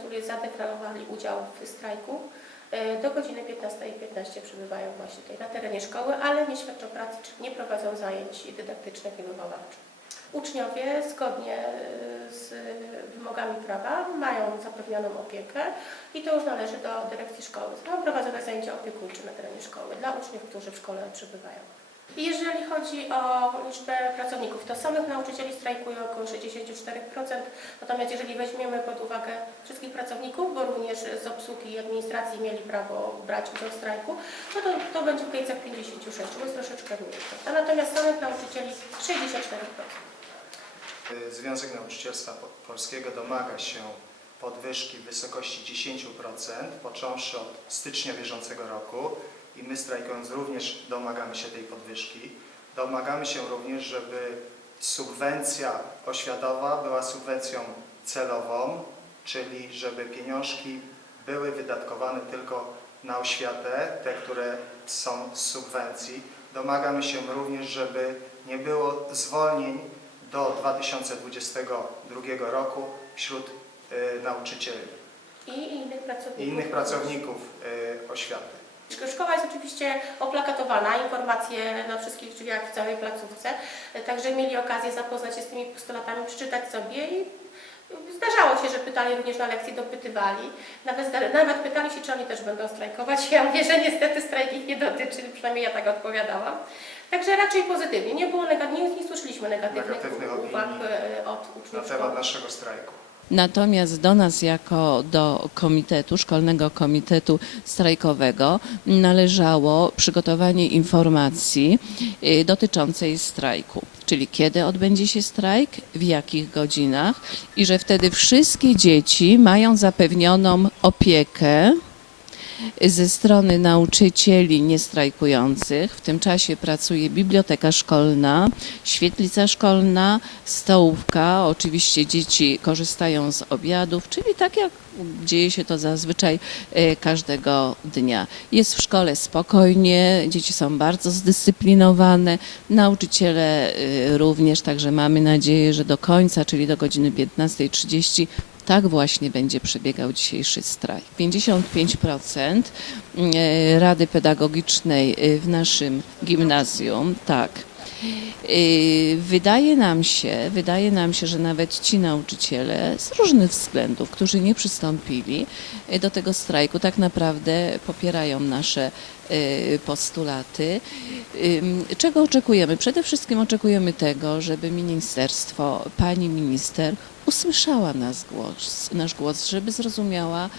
którzy zadeklarowali udział w strajku, e, do godziny 15.15 przebywają właśnie tutaj na terenie szkoły, ale nie świadczą pracy, czy nie prowadzą zajęć dydaktycznych i wychowawczych. Uczniowie zgodnie e, z wymogami prawa mają zapewnioną opiekę i to już należy do dyrekcji szkoły. Są prowadzone zajęcia opiekuńcze na terenie szkoły dla uczniów, którzy w szkole przebywają. Jeżeli chodzi o liczbę pracowników, to samych nauczycieli strajkuje około 64%, natomiast jeżeli weźmiemy pod uwagę wszystkich pracowników, bo również z obsługi i administracji mieli prawo brać udział w strajku, no to, to będzie w granicach 56, bo jest troszeczkę mniej. prawda? Natomiast samych nauczycieli 64%. Y, Związek Nauczycielstwa Po- Polskiego domaga się podwyżki w wysokości 10%, począwszy od stycznia bieżącego roku i my strajkując również domagamy się tej podwyżki. Domagamy się również, żeby subwencja oświatowa była subwencją celową, czyli żeby pieniążki były wydatkowane tylko na oświatę, te, które są z subwencji. Domagamy się również, żeby nie było zwolnień do 2022 roku wśród y, nauczycieli I innych pracowników. i innych pracowników y, oświaty. Szkoła jest oczywiście oplakatowana, informacje na wszystkich drzwiach w całej placówce, także mieli okazję zapoznać się z tymi postulatami, przeczytać sobie i zdarzało się, że pytali również na lekcji, dopytywali. Nawet, nawet pytali się, czy oni też będą strajkować. Ja mówię, że niestety strajk ich nie dotyczy, przynajmniej ja tak odpowiadałam. Także raczej pozytywnie. Nie było negatywnych, nie, nie słyszeliśmy negatywnych, Negatywnych uwag e, od uczniów Na temat naszego strajku. Natomiast do nas jako do komitetu, szkolnego komitetu strajkowego należało przygotowanie informacji y, dotyczącej strajku, czyli kiedy odbędzie się strajk, w jakich godzinach i że wtedy wszystkie dzieci mają zapewnioną opiekę ze strony nauczycieli niestrajkujących. W tym czasie pracuje biblioteka szkolna, świetlica szkolna, stołówka. Oczywiście dzieci korzystają z obiadów, czyli tak jak dzieje się to zazwyczaj e, każdego dnia. Jest w szkole spokojnie, dzieci są bardzo zdyscyplinowane, nauczyciele e, również, także mamy nadzieję, że do końca, czyli do godziny 15.30 tak właśnie będzie przebiegał dzisiejszy strajk. 55% e, Rady Pedagogicznej e, w naszym gimnazjum, tak. E, Wydaje nam się, wydaje nam się, że nawet ci nauczyciele z różnych względów, którzy nie przystąpili e, do tego strajku, tak naprawdę popierają nasze e, postulaty. Czego oczekujemy? Przede wszystkim oczekujemy tego, żeby ministerstwo, pani minister usłyszała nas głos, nasz głos, żeby zrozumiała,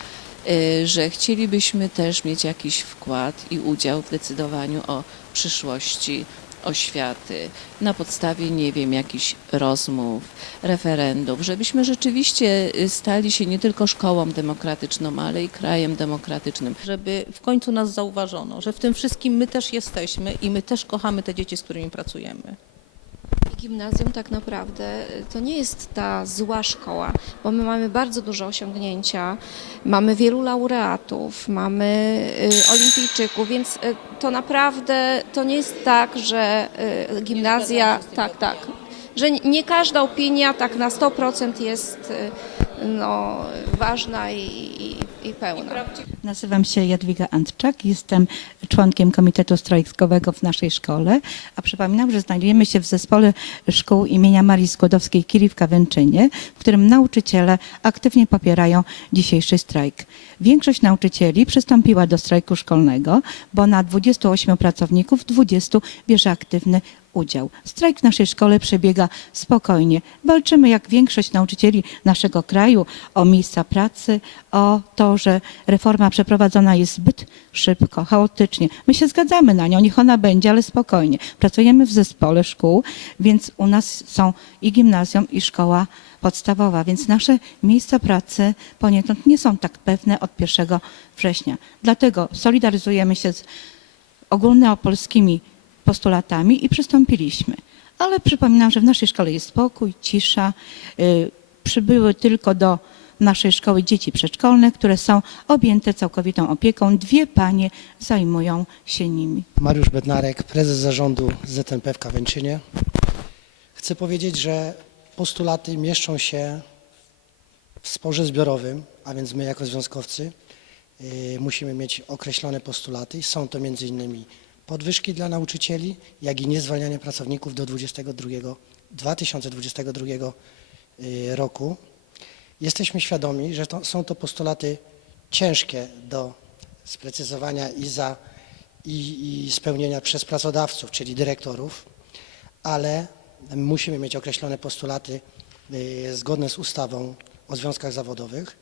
że chcielibyśmy też mieć jakiś wkład i udział w decydowaniu o przyszłości oświaty na podstawie, nie wiem, jakichś rozmów, referendów, żebyśmy rzeczywiście y, stali się nie tylko szkołą demokratyczną, ale i krajem demokratycznym. żeby w końcu nas zauważono, że w tym wszystkim my też jesteśmy i my też kochamy te dzieci, z którymi pracujemy. Gimnazjum tak naprawdę y, to nie jest ta zła szkoła, bo my mamy bardzo duże osiągnięcia, mamy wielu laureatów, mamy y, olimpijczyków, więc y, to naprawdę to nie jest tak, że gimnazja, tak, tak, że nie każda opinia tak na 100% jest no, ważna i, i. Nazywam się Jadwiga Antczak, jestem członkiem Komitetu Strajkowego w naszej szkole, a przypominam, że znajdujemy się w zespole szkół imienia Marii Skłodowskiej-Curie w Kawęczynie, w którym nauczyciele aktywnie popierają dzisiejszy strajk. Większość nauczycieli przystąpiła do strajku szkolnego, bo na 28 pracowników 20 bierze aktywny udział. Strajk w naszej szkole przebiega spokojnie. Walczymy jak większość nauczycieli naszego kraju o miejsca pracy, o to, że reforma przeprowadzona jest zbyt szybko, chaotycznie. My się zgadzamy na nią, niech ona będzie, ale spokojnie. Pracujemy w zespole szkół, więc u nas są i gimnazjum, i szkoła podstawowa, więc nasze miejsca pracy poniekąd nie są tak pewne od 1 września. Dlatego solidaryzujemy się z ogólnopolskimi postulatami i przystąpiliśmy. Ale przypominam, że w naszej szkole jest spokój, cisza. Y, Przybyły tylko do naszej szkoły dzieci przedszkolne, które są objęte całkowitą opieką. Dwie panie zajmują się nimi. Mariusz Bednarek, prezes zarządu ZNP w Kawęczynie. Chcę powiedzieć, że postulaty mieszczą się w sporze zbiorowym a więc my jako związkowcy y, musimy mieć określone postulaty. Są to m.in. podwyżki dla nauczycieli, jak i niezwalnianie pracowników do 22, 2022 y, roku. Jesteśmy świadomi, że to, są to postulaty ciężkie do sprecyzowania i, za, i, i spełnienia przez pracodawców, czyli dyrektorów, ale musimy mieć określone postulaty y, zgodne z ustawą o związkach zawodowych.